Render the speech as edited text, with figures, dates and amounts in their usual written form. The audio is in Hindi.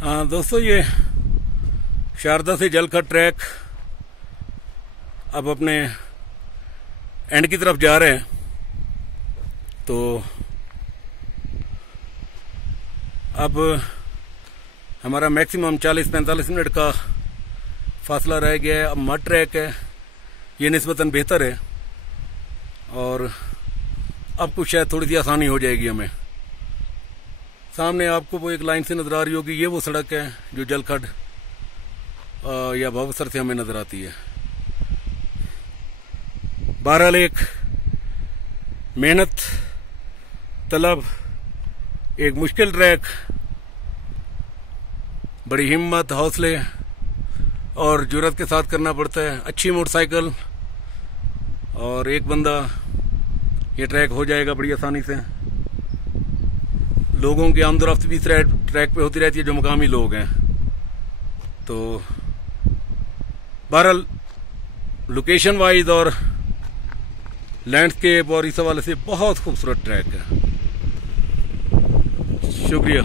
हाँ दोस्तों, ये शारदा से जल का ट्रैक अब अपने एंड की तरफ जा रहे हैं। तो अब हमारा मैक्सिमम 40-45 मिनट का फासला रह गया है। अब मड ट्रैक है, ये निस्बतन बेहतर है और अब कुछ शायद थोड़ी सी आसानी हो जाएगी हमें। सामने आपको वो एक लाइन से नजर आ रही होगी, ये वो सड़क है जो जलखड या भावसर से हमें नजर आती है। बहरहाल एक मेहनत तलब, एक मुश्किल ट्रैक, बड़ी हिम्मत, हौसले और जुर्रत के साथ करना पड़ता है। अच्छी मोटरसाइकिल और एक बंदा, ये ट्रैक हो जाएगा बड़ी आसानी से। लोगों की आमदोरफ्त भी ट्रैक पे होती रहती है जो मुकामी लोग हैं। तो बहरहाल लोकेशन वाइज और लैंडस्केप और इस हवाले से बहुत खूबसूरत ट्रैक है। शुक्रिया।